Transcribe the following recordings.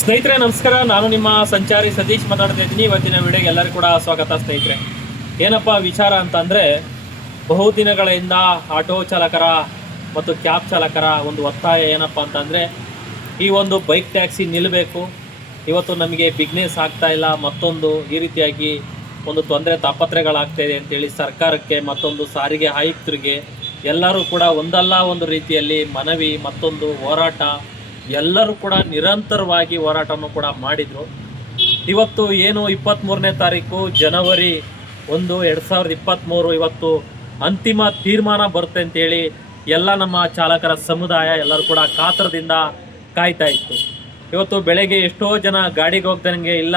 ಸ್ನೇಹಿತರೆ, ನಮಸ್ಕಾರ. ನಾನು ನಿಮ್ಮ ಸಂಚಾರಿ ಸತೀಶ್ ಮಾತಾಡ್ತಾ ಇದ್ದೀನಿ. ಇವತ್ತಿನ ವಿಡಿಯೋಗೆ ಎಲ್ಲರೂ ಕೂಡ ಸ್ವಾಗತ ಸ್ನೇಹಿತರೆ. ಏನಪ್ಪ ವಿಚಾರ ಅಂತಂದರೆ ಬಹುದಿನಗಳಿಂದ ಆಟೋ ಚಾಲಕರ ಮತ್ತು ಕ್ಯಾಬ್ ಚಾಲಕರ ಒಂದು ಒತ್ತಾಯ ಏನಪ್ಪ ಅಂತಂದರೆ, ಈ ಒಂದು ಬೈಕ್ ಟ್ಯಾಕ್ಸಿ ನಿಲ್ಲಬೇಕು ಇವತ್ತು ನಮಗೆ ಬಿಗ್ನೆಸ್ ಇಲ್ಲ. ಮತ್ತೊಂದು ಈ ರೀತಿಯಾಗಿ ಒಂದು ತೊಂದರೆ ತಾಪತ್ರೆಗಳಾಗ್ತಾ ಇದೆ ಅಂತೇಳಿ ಸರ್ಕಾರಕ್ಕೆ, ಮತ್ತೊಂದು ಸಾರಿಗೆ ಆಯುಕ್ತರಿಗೆ ಎಲ್ಲರೂ ಕೂಡ ಒಂದಲ್ಲ ಒಂದು ರೀತಿಯಲ್ಲಿ ಮನವಿ, ಮತ್ತೊಂದು ಹೋರಾಟ ಎಲ್ಲರೂ ಕೂಡ ನಿರಂತರವಾಗಿ ಹೋರಾಟವನ್ನು ಕೂಡ ಮಾಡಿದರು. ಇವತ್ತು ಏನು ಇಪ್ಪತ್ತ್ಮೂರನೇ ತಾರೀಕು, ಜನವರಿ ಒಂದು, ಎರಡು ಸಾವಿರದ ಇಪ್ಪತ್ತ್ಮೂರು ಇವತ್ತು ಅಂತಿಮ ತೀರ್ಮಾನ ಬರುತ್ತೆ ಅಂತೇಳಿ ಎಲ್ಲ ನಮ್ಮ ಚಾಲಕರ ಸಮುದಾಯ ಎಲ್ಲರೂ ಕೂಡ ಕಾತರದಿಂದ ಕಾಯ್ತಾ ಇತ್ತು. ಇವತ್ತು ಬೆಳಗ್ಗೆ ಎಷ್ಟೋ ಜನ ಗಾಡಿಗೆ ಹೋಗ್ದಂಗೆ ಇಲ್ಲ,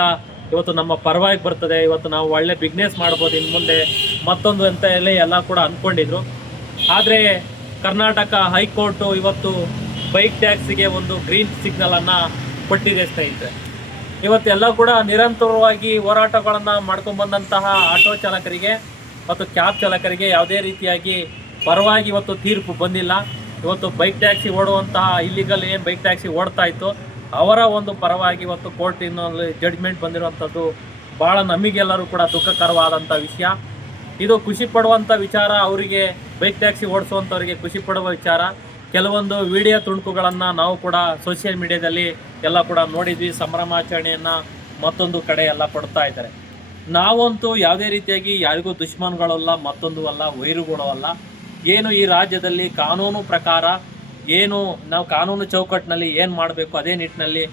ಇವತ್ತು ನಮ್ಮ ಪರವಾಗಿ ಬರ್ತದೆ, ಇವತ್ತು ನಾವು ಒಳ್ಳೆ ಬಿಗ್ನೆಸ್ ಮಾಡ್ಬೋದು ಇನ್ನು ಮುಂದೆ ಮತ್ತೊಂದು ಅಂತ ಹೇಳಿ ಎಲ್ಲ ಕೂಡ ಅಂದ್ಕೊಂಡಿದ್ರು. ಆದರೆ ಕರ್ನಾಟಕ ಹೈಕೋರ್ಟು ಇವತ್ತು ಬೈಕ್ ಟ್ಯಾಕ್ಸಿಗೆ ಒಂದು ಗ್ರೀನ್ ಸಿಗ್ನಲನ್ನು ಕೊಟ್ಟಿದೆ ಸ್ನೇಹಿತರೆ ಇವತ್ತೆಲ್ಲ ಕೂಡ ನಿರಂತರವಾಗಿ ಹೋರಾಟಗಳನ್ನು ಮಾಡ್ಕೊಂಡ್ಬಂದಂತಹ ಆಟೋ ಚಾಲಕರಿಗೆ ಮತ್ತು ಕ್ಯಾಬ್ ಚಾಲಕರಿಗೆ ಯಾವುದೇ ರೀತಿಯಾಗಿ ಪರವಾಗಿ ಇವತ್ತು ತೀರ್ಪು ಬಂದಿಲ್ಲ. ಇವತ್ತು ಬೈಕ್ ಟ್ಯಾಕ್ಸಿ ಓಡುವಂತಹ ಇಲ್ಲಿಗಲ್ ಏನು ಬೈಕ್ ಟ್ಯಾಕ್ಸಿ ಓಡ್ತಾ ಇತ್ತು, ಅವರ ಒಂದು ಪರವಾಗಿ ಇವತ್ತು ಕೋರ್ಟಿನಲ್ಲಿ ಜಡ್ಜ್ಮೆಂಟ್ ಬಂದಿರುವಂಥದ್ದು ಭಾಳ ನಮಗೆಲ್ಲರೂ ಕೂಡ ದುಃಖಕರವಾದಂಥ ವಿಷಯ. ಇದು ಖುಷಿ ಪಡುವಂಥ ವಿಚಾರ, ಅವರಿಗೆ ಬೈಕ್ ಟ್ಯಾಕ್ಸಿ ಓಡಿಸುವಂಥವರಿಗೆ ಖುಷಿ ಪಡುವ ವಿಚಾರ. ಕೆಲವೊಂದು ವಿಡಿಯೋ ತುಣುಕುಗಳನ್ನು ನಾವು ಕೂಡ ಸೋಷಿಯಲ್ ಮೀಡಿಯಾದಲ್ಲಿ ಎಲ್ಲ ಕೂಡ ನೋಡಿದ್ವಿ. ಸಂಭ್ರಮಾಚರಣೆಯನ್ನು ಮತ್ತೊಂದು ಕಡೆ ಎಲ್ಲ ಪಡ್ತಾ ಇದ್ದಾರೆ. ನಾವಂತೂ ಯಾವುದೇ ರೀತಿಯಾಗಿ ಯಾರಿಗೂ ದುಶ್ಮನ್ಗಳಲ್ಲ ಮತ್ತೊಂದು ಅಲ್ಲ, ವೈರುಗಳು ಅಲ್ಲ. ಏನು ಈ ರಾಜ್ಯದಲ್ಲಿ ಕಾನೂನು ಪ್ರಕಾರ ಏನು ನಾವು ಕಾನೂನು ಚೌಕಟ್ಟಿನಲ್ಲಿ ಏನು ಮಾಡಬೇಕು, ಅದೇ ನಿಟ್ಟಿನಲ್ಲಿ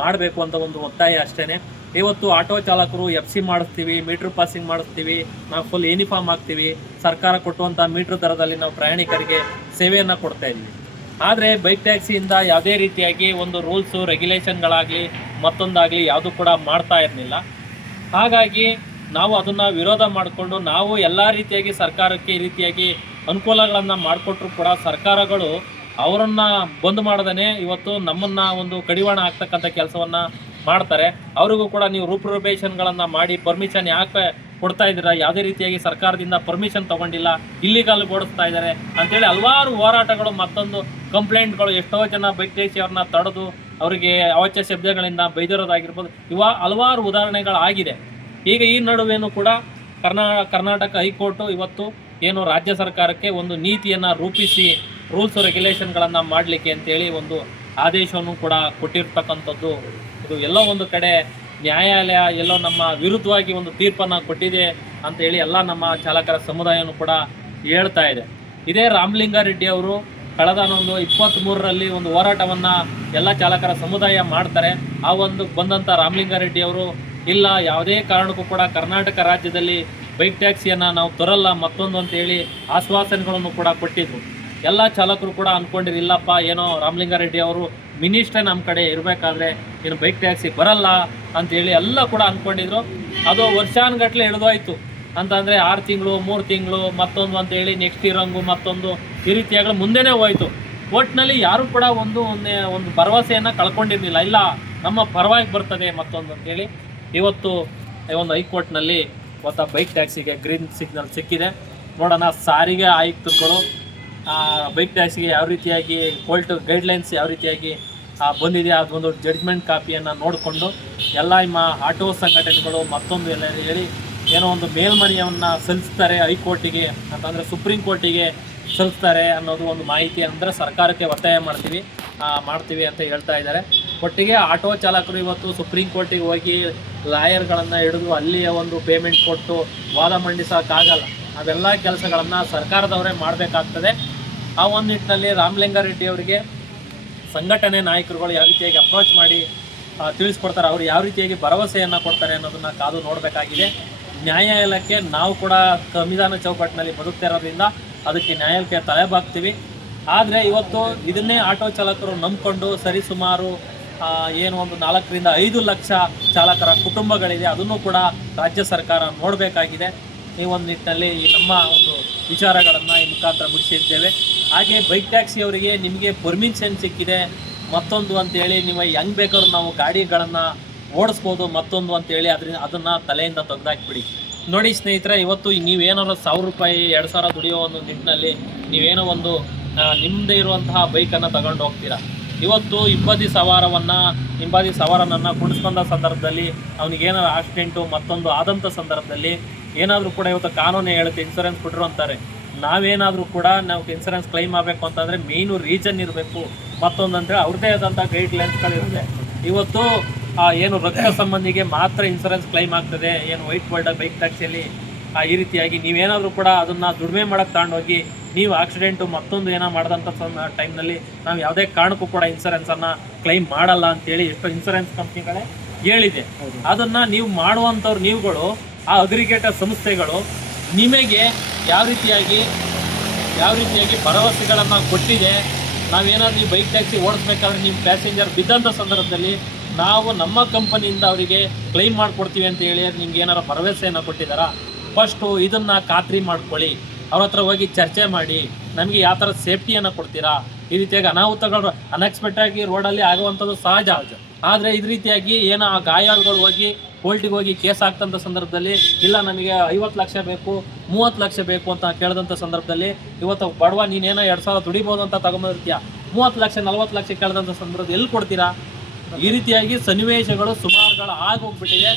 ಮಾಡಬೇಕು ಅಂತ ಒಂದು ಒತ್ತಾಯ ಅಷ್ಟೇ ಇವತ್ತು ಆಟೋ ಚಾಲಕರು ಎಫ್ ಸಿ ಮಾಡಿಸ್ತೀವಿ ಮೀಟ್ರ್ ಪಾಸಿಂಗ್ ಮಾಡಿಸ್ತೀವಿ, ನಾವು ಫುಲ್ ಯೂನಿಫಾರ್ಮ್ ಹಾಕ್ತೀವಿ ಸರ್ಕಾರ ಕೊಟ್ಟುವಂಥ ಮೀಟ್ರ್ ದರದಲ್ಲಿ ನಾವು ಪ್ರಯಾಣಿಕರಿಗೆ ಸೇವೆಯನ್ನು ಕೊಡ್ತಾ ಇದ್ದೀವಿ. ಆದರೆ ಬೈಕ್ ಟ್ಯಾಕ್ಸಿಯಿಂದ ಯಾವುದೇ ರೀತಿಯಾಗಿ ಒಂದು ರೂಲ್ಸು, ರೆಗ್ಯುಲೇಷನ್ಗಳಾಗಲಿ, ಮತ್ತೊಂದಾಗಲಿ ಯಾವುದು ಕೂಡ ಮಾಡ್ತಾ ಇರಲಿಲ್ಲ. ಹಾಗಾಗಿ ನಾವು ಅದನ್ನು ವಿರೋಧ ಮಾಡಿಕೊಂಡು ನಾವು ಎಲ್ಲ ರೀತಿಯಾಗಿ ಸರ್ಕಾರಕ್ಕೆ ಈ ರೀತಿಯಾಗಿ ಅನುಕೂಲಗಳನ್ನು ಮಾಡಿಕೊಟ್ರು ಕೂಡ ಸರ್ಕಾರಗಳು ಅವರನ್ನು ಬಂದ್ ಮಾಡದೇ ಇವತ್ತು ನಮ್ಮನ್ನು ಒಂದು ಕಡಿವಾಣ ಆಗ್ತಕ್ಕಂಥ ಕೆಲಸವನ್ನು ಮಾಡ್ತಾರೆ. ಅವರಿಗೂ ಕೂಡ ನೀವು ರೂಪರೇಷನ್ಗಳನ್ನು ಮಾಡಿ ಪರ್ಮಿಷನ್ ಯಾಕೆ ಕೊಡ್ತಾ ಇದ್ದೀರಾ? ಯಾವುದೇ ರೀತಿಯಾಗಿ ಸರ್ಕಾರದಿಂದ ಪರ್ಮಿಷನ್ ತಗೊಂಡಿಲ್ಲ ಇಲ್ಲಿಗಲ್ ಓಡಿಸ್ತಾ ಇದ್ದಾರೆ ಅಂತೇಳಿ ಹಲವಾರು ಹೋರಾಟಗಳು, ಮತ್ತೊಂದು ಕಂಪ್ಲೇಂಟ್ಗಳು ಎಷ್ಟೋ ಜನ ಬೈಕ್ ಟ್ಯಾಕ್ಸಿ ಅವ್ರನ್ನ ತಡೆದು ಅವರಿಗೆ ಅವಾಚ್ಯ ಶಬ್ದಗಳಿಂದ ಬೈದಿರೋದಾಗಿರ್ಬೋದು. ಇವ ಹಲವಾರು ಉದಾಹರಣೆಗಳಾಗಿದೆ. ಈಗ ಈ ನಡುವೆನೂ ಕೂಡ ಕರ್ನಾ, ಕರ್ನಾಟಕ ಹೈಕೋರ್ಟು ಇವತ್ತು ಏನು ರಾಜ್ಯ ಸರ್ಕಾರಕ್ಕೆ ಒಂದು ನೀತಿಯನ್ನು ರೂಪಿಸಿ ರೂಲ್ಸ್ ರೆಗ್ಯುಲೇಷನ್ಗಳನ್ನು ಮಾಡಲಿಕ್ಕೆ ಅಂತೇಳಿ ಒಂದು ಆದೇಶವನ್ನು ಕೂಡ ಕೊಟ್ಟಿರ್ತಕ್ಕಂಥದ್ದು. ಇದು ಎಲ್ಲೋ ಒಂದು ಕಡೆ ನ್ಯಾಯಾಲಯ ಎಲ್ಲೋ ನಮ್ಮ ವಿರುದ್ಧವಾಗಿ ಒಂದು ತೀರ್ಪನ್ನು ಕೊಟ್ಟಿದೆ ಅಂತ ಹೇಳಿ ಎಲ್ಲ ನಮ್ಮ ಚಾಲಕರ ಸಮುದಾಯನೂ ಕೂಡ ಹೇಳ್ತಾ ಇದೆ. ಇದೇ ರಾಮಲಿಂಗಾರೆಡ್ಡಿ ಅವರು ಕಳೆದ ಒಂದು ಇಪ್ಪತ್ತ್ಮೂರರಲ್ಲಿ ಒಂದು ಹೋರಾಟವನ್ನು ಎಲ್ಲ ಚಾಲಕರ ಸಮುದಾಯ ಮಾಡ್ತಾರೆ. ಆ ಒಂದು ಬಂದಂಥ ರಾಮಲಿಂಗಾರೆಡ್ಡಿ ಅವರು, ಇಲ್ಲ, ಯಾವುದೇ ಕಾರಣಕ್ಕೂ ಕೂಡ ಕರ್ನಾಟಕ ರಾಜ್ಯದಲ್ಲಿ ಬೈಕ್ ಟ್ಯಾಕ್ಸಿಯನ್ನು ನಾವು ತರಲ್ಲ, ಮತ್ತೊಂದು ಅಂತೇಳಿ ಆಶ್ವಾಸನೆಗಳನ್ನು ಕೂಡ ಕೊಟ್ಟಿದ್ರು. ಎಲ್ಲ ಚಾಲಕರು ಕೂಡ ಅಂದ್ಕೊಂಡಿರಿಲ್ಲಪ್ಪ ಏನೋ ರಾಮಲಿಂಗಾರೆಡ್ಡಿ ಅವರು ಮಿನಿಸ್ಟ್ರೇ ನಮ್ಮ ಕಡೆ ಇರಬೇಕಾದ್ರೆ ಏನು ಬೈಕ್ ಟ್ಯಾಕ್ಸಿ ಬರಲ್ಲ ಅಂತೇಳಿ ಎಲ್ಲ ಕೂಡ ಅಂದ್ಕೊಂಡಿದ್ರು ಅದು ವರ್ಷಾನುಗಟ್ಲೆ ಹಿಡಿದೋಯ್ತು. ಅಂತಂದರೆ ಆರು ತಿಂಗಳು, ಮೂರು ತಿಂಗಳು, ಮತ್ತೊಂದು ಅಂತೇಳಿ ನೆಕ್ಸ್ಟ್ ಇರೋಂಗು ಮತ್ತೊಂದು ಈ ರೀತಿಯಾಗಿ ಮುಂದೆನೇ ಹೋಯಿತು. ಒಟ್ಟಿನಲ್ಲಿ ಯಾರು ಕೂಡ ಒಂದು ಒಂದೇ ಒಂದು ಭರವಸೆಯನ್ನು ಕಳ್ಕೊಂಡಿರಲಿಲ್ಲ. ಇಲ್ಲ, ನಮ್ಮ ಪರವಾಗಿ ಬರ್ತದೆ ಮತ್ತೊಂದು ಅಂತೇಳಿ ಇವತ್ತು ಈ ಒಂದು ಹೈಕೋರ್ಟ್ನಲ್ಲಿ ಒತ್ತ ಬೈಕ್ ಟ್ಯಾಕ್ಸಿಗೆ ಗ್ರೀನ್ ಸಿಗ್ನಲ್ ಸಿಕ್ಕಿದೆ. ನೋಡೋಣ ಸಾರಿಗೆ ಆಯುಕ್ತರುಗಳು ಬೈಕ್ ಟ್ಯಾಕ್ಸಿಗೆ ಯಾವ ರೀತಿಯಾಗಿ ಕೋರ್ಟ್ ಗೈಡ್ಲೈನ್ಸ್ ಯಾವ ರೀತಿಯಾಗಿ ಬಂದಿದೆ ಅದೊಂದು ಜಡ್ಜ್ಮೆಂಟ್ ಕಾಪಿಯನ್ನು ನೋಡಿಕೊಂಡು ಎಲ್ಲ ಆಟೋ ಸಂಘಟನೆಗಳು ಮತ್ತೊಂದು ಎಲ್ಲ ಹೇಳಿ, ಏನೋ ಒಂದು ಮೇಲ್ಮನೆಯನ್ನು ಸಲ್ಲಿಸ್ತಾರೆ ಹೈಕೋರ್ಟಿಗೆ, ಅಂತಂದರೆ ಸುಪ್ರೀಂ ಕೋರ್ಟಿಗೆ ಸಲ್ಲಿಸ್ತಾರೆ ಅನ್ನೋದು ಒಂದು ಮಾಹಿತಿ ಅಂದರೆ ಸರ್ಕಾರಕ್ಕೆ ಒತ್ತಾಯ ಮಾಡ್ತೀವಿ ಮಾಡ್ತೀವಿ ಅಂತ ಹೇಳ್ತಾ ಇದ್ದಾರೆ. ಒಟ್ಟಿಗೆ ಆಟೋ ಚಾಲಕರು ಇವತ್ತು ಸುಪ್ರೀಂ ಕೋರ್ಟಿಗೆ ಹೋಗಿ ಲಾಯರ್ಗಳನ್ನು ಹಿಡಿದು ಅಲ್ಲಿಯ ಒಂದು ಪೇಮೆಂಟ್ ಕೊಟ್ಟು ವಾದ ಮಂಡಿಸೋಕ್ಕಾಗಲ್ಲ. ಅವೆಲ್ಲ ಕೆಲಸಗಳನ್ನು ಸರ್ಕಾರದವರೇ ಮಾಡಬೇಕಾಗ್ತದೆ. ಆ ಒಂದು ನಿಟ್ಟಿನಲ್ಲಿ ರಾಮಲಿಂಗಾರೆಡ್ಡಿ ಅವರಿಗೆ ಸಂಘಟನೆ ನಾಯಕರುಗಳು ಯಾವ ರೀತಿಯಾಗಿ ಅಪ್ರೋಚ್ ಮಾಡಿ ತಿಳಿಸ್ಕೊಡ್ತಾರೆ, ಅವರು ಯಾವ ರೀತಿಯಾಗಿ ಭರವಸೆಯನ್ನು ಕೊಡ್ತಾರೆ ಅನ್ನೋದನ್ನು ಕಾದು ನೋಡಬೇಕಾಗಿದೆ. ನ್ಯಾಯಾಲಯಕ್ಕೆ ನಾವು ಕೂಡ ಸಂವಿಧಾನ ಚೌಕಟ್ಟಿನಲ್ಲಿ ಬದುಕ್ತಿರೋದ್ರಿಂದ ಅದಕ್ಕೆ ನ್ಯಾಯಾಲಯಕ್ಕೆ ತಲೆಬಾಗ್ತೀವಿ ಆದರೆ ಇವತ್ತು ಇದನ್ನೇ ಆಟೋ ಚಾಲಕರು ನಂಬಿಕೊಂಡು ಸರಿಸುಮಾರು ಏನು ಒಂದು ನಾಲ್ಕರಿಂದ ಐದು ಲಕ್ಷ ಚಾಲಕರ ಕುಟುಂಬಗಳಿದೆ. ಅದನ್ನು ಕೂಡ ರಾಜ್ಯ ಸರ್ಕಾರ ನೋಡಬೇಕಾಗಿದೆ. ಈ ಒಂದು ನಿಟ್ಟಿನಲ್ಲಿ ನಮ್ಮ ಒಂದು ವಿಚಾರಗಳನ್ನು ಈ ಮುಖಾಂತರ ಮುಗಿಸಿದ್ದೇವೆ. ಹಾಗೆ ಬೈಕ್ ಟ್ಯಾಕ್ಸಿ ಅವರಿಗೆ ನಿಮಗೆ ಪರ್ಮಿಷನ್ ಸಿಕ್ಕಿದೆ. ಮತ್ತೊಂದು ಅಂತೇಳಿ ನೀವು ಹೆಂಗೆ ಬೇಕಾದ್ರೂ ನಾವು ಗಾಡಿಗಳನ್ನು ಓಡಿಸ್ಬೋದು ಮತ್ತೊಂದು ಅಂತೇಳಿ ಅದರಿಂದ ಅದನ್ನು ತಲೆಯಿಂದ ತೆಗೆದಾಕ್ಬಿಡಿ. ನೋಡಿ ಸ್ನೇಹಿತರೆ, ಇವತ್ತು ನೀವೇನಾರು ಸಾವಿರ ರೂಪಾಯಿ, ಎರಡು ಸಾವಿರ ದುಡಿಯೋ ಒಂದು ನಿಟ್ಟಿನಲ್ಲಿ ನೀವೇನೋ ಒಂದು ನಿಮ್ಮದೇ ಇರುವಂತಹ ಬೈಕನ್ನು ತಗೊಂಡು ಹೋಗ್ತೀರಾ ಇವತ್ತು ಇಬ್ಬದಿ ಸವಾರವನ್ನು, ಹಿಂಬದಿ ಸವಾರನನ್ನು ಕುಣಿಸ್ಕೊಂಡ ಸಂದರ್ಭದಲ್ಲಿ ಅವನಿಗೇನಾದ್ರು ಆಕ್ಸಿಡೆಂಟು, ಮತ್ತೊಂದು ಆದಂಥ ಸಂದರ್ಭದಲ್ಲಿ ಏನಾದರೂ ಕೂಡ ಇವತ್ತು ಕಾನೂನು ಹೇಳುತ್ತೆ ಇನ್ಸೂರೆನ್ಸ್ ಕೊಟ್ಟರು ಅಂತಾರೆ. ನಾವೇನಾದರೂ ಕೂಡ ನಾವು ಇನ್ಸೂರೆನ್ಸ್ ಕ್ಲೈಮ್ ಆಗಬೇಕು ಅಂತಂದರೆ ಮೇಯ್ನು ರೀಸನ್ ಇರಬೇಕು. ಮತ್ತೊಂದು ಅಂದರೆ ಅವ್ರದ್ದೇ ಆದಂಥ ಗೈಡ್ಲೈನ್ಸ್ಗಳಿರುತ್ತೆ ಇವತ್ತು, ಆ, ಏನು ರಕ್ತ ಸಂಬಂಧಿಗೆ ಮಾತ್ರ ಇನ್ಸೂರೆನ್ಸ್ ಕ್ಲೈಮ್ ಆಗ್ತದೆ. ಏನು ವೈಟ್ ವರ್ಲ್ಡ್ ಬೈಕ್ ಟ್ಯಾಕ್ಸಿಯಲ್ಲಿ ಈ ರೀತಿಯಾಗಿ ನೀವೇನಾದರೂ ಕೂಡ ಅದನ್ನು ದುಡಿಮೆ ಮಾಡೋಕ್ಕೆ ತಗೊಂಡೋಗಿ ನೀವು ಆಕ್ಸಿಡೆಂಟು ಮತ್ತೊಂದು ಏನೋ ಮಾಡಿದಂಥ ಟೈಮ್ನಲ್ಲಿ ನಾವು ಯಾವುದೇ ಕಾರಣಕ್ಕೂ ಕೂಡ ಇನ್ಸೂರೆನ್ಸನ್ನು ಕ್ಲೈಮ್ ಮಾಡಲ್ಲ ಅಂತೇಳಿ ಎಷ್ಟೋ ಇನ್ಸೂರೆನ್ಸ್ ಕಂಪ್ನಿಗಳೇ ಹೇಳಿದೆ. ಅದನ್ನು ನೀವು ಮಾಡುವಂಥವ್ರು ನೀವುಗಳು ಆ ಅಗ್ರಿಗೇಟರ್ ಸಂಸ್ಥೆಗಳು ನಿಮಗೆ ಯಾವ ರೀತಿಯಾಗಿ ಯಾವ ರೀತಿಯಾಗಿ ಭರವಸೆಗಳನ್ನು ಕೊಟ್ಟಿದೆ ನಾವೇನಾದ್ರೂ ಈ ಬೈಕ್ ಟ್ಯಾಕ್ಸಿ ಓಡಿಸ್ಬೇಕಾದ್ರೆ ನಿಮ್ಮ ಪ್ಯಾಸೆಂಜರ್ ಬಿದ್ದಂಥ ಸಂದರ್ಭದಲ್ಲಿ ನಾವು ನಮ್ಮ ಕಂಪನಿಯಿಂದ ಅವರಿಗೆ ಕ್ಲೈಮ್ ಮಾಡಿಕೊಡ್ತೀವಿ ಅಂತ ಹೇಳಿ ನಿಮ್ಗೆ ಏನಾರ ಭರವಸೆಯನ್ನು ಕೊಟ್ಟಿದ್ದಾರಾ ಫಸ್ಟು ಇದನ್ನು ಖಾತ್ರಿ ಮಾಡ್ಕೊಳ್ಳಿ. ಅವ್ರ ಹತ್ರ ಹೋಗಿ ಚರ್ಚೆ ಮಾಡಿ, ನಮಗೆ ಯಾವ ಥರ ಸೇಫ್ಟಿಯನ್ನು ಕೊಡ್ತೀರಾ? ಈ ರೀತಿಯಾಗಿ ಅನಾಹುತಗಳು ಅನ್ಎಕ್ಸ್ಪೆಕ್ಟ್ ಆಗಿ ರೋಡಲ್ಲಿ ಆಗುವಂಥದ್ದು ಸಹಜ. ಆದರೆ ಇದು ರೀತಿಯಾಗಿ ಏನೋ ಆ ಗಾಯಾಳುಗಳು ಹೋಗಿ ಕೋರ್ಟಿಗೆ ಹೋಗಿ ಕೇಸ್ ಆಗ್ತಂಥ ಸಂದರ್ಭದಲ್ಲಿ, ಇಲ್ಲ ನಮಗೆ ಐವತ್ತು ಲಕ್ಷ ಬೇಕು, ಮೂವತ್ತು ಲಕ್ಷ ಬೇಕು ಅಂತ ಕೇಳಿದಂಥ ಸಂದರ್ಭದಲ್ಲಿ, ಇವತ್ತು ಬಡವ ನೀನೇನೋ ಎರಡು ಸಾವಿರ ದುಡಿಬೋದು ಅಂತ ತಗೊಂಬರ್ತೀಯ ಮೂವತ್ತು ಲಕ್ಷ, ನಲ್ವತ್ತು ಲಕ್ಷ ಕೇಳಿದಂಥ ಸಂದರ್ಭದಲ್ಲಿ ಎಲ್ಲಿ ಕೊಡ್ತೀರಾ? ಈ ರೀತಿಯಾಗಿ ಸನ್ನಿವೇಶಗಳು ಸುಮಾರುಗಳು ಆಗೋಗ್ಬಿಟ್ಟಿದೆ.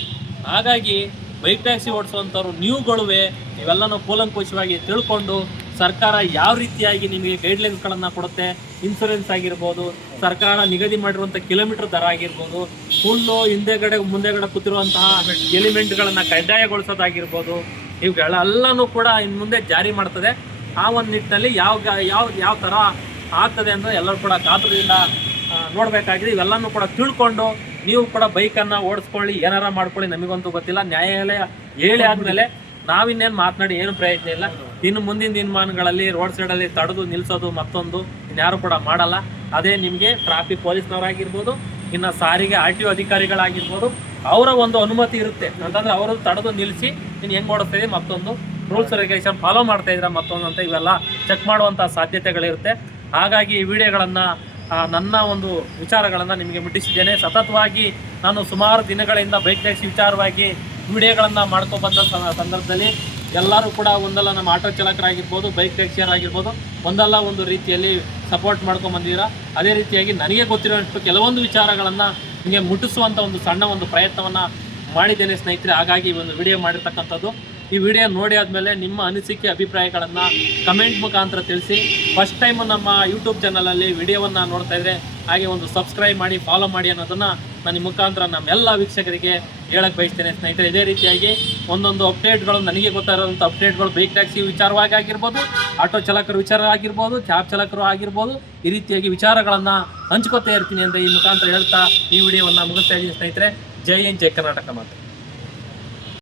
ಹಾಗಾಗಿ ಬೈಕ್ ಟ್ಯಾಕ್ಸಿ ಓಡಿಸುವಂಥವ್ರು ನೀವುಗಳುವೆ ಇವೆಲ್ಲನೂ ಕೂಲಂಕುಷವಾಗಿ ತಿಳ್ಕೊಂಡು ಸರ್ಕಾರ ಯಾವ ರೀತಿಯಾಗಿ ನಿಮಗೆ ಗೈಡ್ಲೈನ್ಸ್ಗಳನ್ನು ಕೊಡುತ್ತೆ? ಇನ್ಸೂರೆನ್ಸ್ ಆಗಿರ್ಬೋದು, ಸರ್ಕಾರ ನಿಗದಿ ಮಾಡಿರುವಂಥ ಕಿಲೋಮೀಟರ್ ದರ ಆಗಿರ್ಬೋದು ಫುಲ್ಲು ಹಿಂದೆಗಡೆ, ಮುಂದೆಗಡೆ ಕೂತಿರುವಂತಹ ಎಲಿಮೆಂಟ್ಗಳನ್ನು ಕಡ್ಡಾಯಗೊಳಿಸೋದಾಗಿರ್ಬೋದು, ಇವುಗಳೆಲ್ಲನೂ ಕೂಡ ಇನ್ನು ಮುಂದೆ ಜಾರಿ ಮಾಡ್ತದೆ. ಆ ಒಂದು ನಿಟ್ಟಿನಲ್ಲಿ ಯಾವ ಯಾವ ಯಾವ ಥರ ಆಗ್ತದೆ ಅಂತ ಎಲ್ಲರೂ ಕೂಡ ಕಾತರದಿಂದ ನೋಡ್ಬೇಕಾಗಿದೆ. ಇವೆಲ್ಲನೂ ಕೂಡ ತಿಳ್ಕೊಂಡು ನೀವು ಕೂಡ ಬೈಕನ್ನು ಓಡಿಸ್ಕೊಳ್ಳಿ, ಏನಾರ ಮಾಡ್ಕೊಳ್ಳಿ, ನಮಗಂತೂ ಗೊತ್ತಿಲ್ಲ. ನ್ಯಾಯಾಲಯ ಹೇಳಿ ಆದಮೇಲೆ ನಾವಿನ್ನೇನು ಮಾತನಾಡಿ ಏನು ಪ್ರಯತ್ನ ಇಲ್ಲ. ಇನ್ನು ಮುಂದಿನ ದಿನಮಾನಗಳಲ್ಲಿ ರೋಡ್ ಸೈಡಲ್ಲಿ ತಡೆದು ನಿಲ್ಲಿಸೋದು ಮತ್ತೊಂದು ಇನ್ಯಾರು ಕೂಡ ಮಾಡಲ್ಲ. ಅದೇ ನಿಮಗೆ ಟ್ರಾಫಿಕ್ ಪೊಲೀಸ್ನವರಾಗಿರ್ಬೋದು, ಇನ್ನು ಸಾರಿಗೆ ಆರ್ ಟಿ ಒ ಅಧಿಕಾರಿಗಳಾಗಿರ್ಬೋದು, ಅವರ ಒಂದು ಅನುಮತಿ ಇರುತ್ತೆ. ಅಂತಂದ್ರೆ ಅವರು ತಡೆದು ನಿಲ್ಲಿಸಿ ನೀನು ಹೆಂಗೆ ಓಡಿಸ್ತೀವಿ ಮತ್ತೊಂದು ರೂಲ್ಸ್ ರೆಗ್ಯುಲೇಷನ್ ಫಾಲೋ ಮಾಡ್ತಾ ಇದ್ದೀರಾ ಮತ್ತೊಂದು ಅಂತ ಇವೆಲ್ಲ ಚೆಕ್ ಮಾಡುವಂಥ ಸಾಧ್ಯತೆಗಳಿರುತ್ತೆ. ಹಾಗಾಗಿ ಈ ವಿಡಿಯೋಗಳನ್ನು ನನ್ನ ಒಂದು ವಿಚಾರಗಳನ್ನು ನಿಮಗೆ ಮುಟ್ಟಿಸಿದ್ದೇನೆ. ಸತತವಾಗಿ ನಾನು ಸುಮಾರು ದಿನಗಳಿಂದ ಬೈಕ್ ಟ್ಯಾಕ್ಸಿ ವಿಚಾರವಾಗಿ ವಿಡಿಯೋಗಳನ್ನು ಮಾಡ್ಕೊಬಂದ ಸಂದರ್ಭದಲ್ಲಿ ಎಲ್ಲರೂ ಕೂಡ ಒಂದಲ್ಲ ನಮ್ಮ ಆಟೋ ಚಾಲಕರಾಗಿರ್ಬೋದು, ಬೈಕ್ ಟ್ಯಾಕ್ಸಿಯರ್ ಆಗಿರ್ಬೋದು ಒಂದಲ್ಲ ಒಂದು ರೀತಿಯಲ್ಲಿ ಸಪೋರ್ಟ್ ಮಾಡ್ಕೊಂಬಂದಿದ್ದೀರಾ? ಅದೇ ರೀತಿಯಾಗಿ ನನಗೆ ಗೊತ್ತಿರುವಷ್ಟು ಕೆಲವೊಂದು ವಿಚಾರಗಳನ್ನು ನಿಮಗೆ ಮುಟ್ಟಿಸುವಂಥ ಒಂದು ಸಣ್ಣ ಒಂದು ಪ್ರಯತ್ನವನ್ನು ಮಾಡಿದ್ದೇನೆ ಸ್ನೇಹಿತರೆ. ಹಾಗಾಗಿ ಒಂದು ವಿಡಿಯೋ ಮಾಡಿರ್ತಕ್ಕಂಥದ್ದು. ಈ ವಿಡಿಯೋ ನೋಡಿ ಆದಮೇಲೆ ನಿಮ್ಮ ಅನಿಸಿಕೆ, ಅಭಿಪ್ರಾಯಗಳನ್ನು ಕಮೆಂಟ್ ಮುಖಾಂತರ ತಿಳಿಸಿ. ಫಸ್ಟ್ ಟೈಮ್ ನಮ್ಮ ಯೂಟ್ಯೂಬ್ ಚಾನಲಲ್ಲಿ ವಿಡಿಯೋವನ್ನು ನೋಡ್ತಾ ಇದ್ರೆ ಹಾಗೆ ಒಂದು ಸಬ್ಸ್ಕ್ರೈಬ್ ಮಾಡಿ, ಫಾಲೋ ಮಾಡಿ ಅನ್ನೋದನ್ನು ನಾನು ಈ ಮುಖಾಂತರ ನಮ್ಮೆಲ್ಲ ವೀಕ್ಷಕರಿಗೆ ಹೇಳಕ್ಕೆ ಬಯಸ್ತೇನೆ ಸ್ನೇಹಿತರೆ, ಇದೇ ರೀತಿಯಾಗಿ ಒಂದೊಂದು ಅಪ್ಡೇಟ್ಗಳು ನನಗೆ ಗೊತ್ತಾಗಿರೋಂಥ ಅಪ್ಡೇಟ್ಗಳು ಬೈಕ್ ಟ್ಯಾಕ್ಸಿ ವಿಚಾರವಾಗಿ ಆಗಿರ್ಬೋದು ಆಟೋ ಚಾಲಕರ ವಿಚಾರ ಆಗಿರ್ಬೋದು ಕ್ಯಾಬ್ ಚಾಲಕರು ಆಗಿರ್ಬೋದು, ಈ ರೀತಿಯಾಗಿ ವಿಚಾರಗಳನ್ನು ಹಂಚ್ಕೋತಾ ಇರ್ತೀನಿ ಅಂತ ಈ ಮುಖಾಂತರ ಹೇಳ್ತಾ ಈ ವಿಡಿಯೋವನ್ನು ಮುಗಿಸ್ತಾ ಇದ್ದೀನಿ ಸ್ನೇಹಿತರೆ. ಜೈ ಹಿಂದ್, ಜೈ ಕರ್ನಾಟಕ ಮಾತು.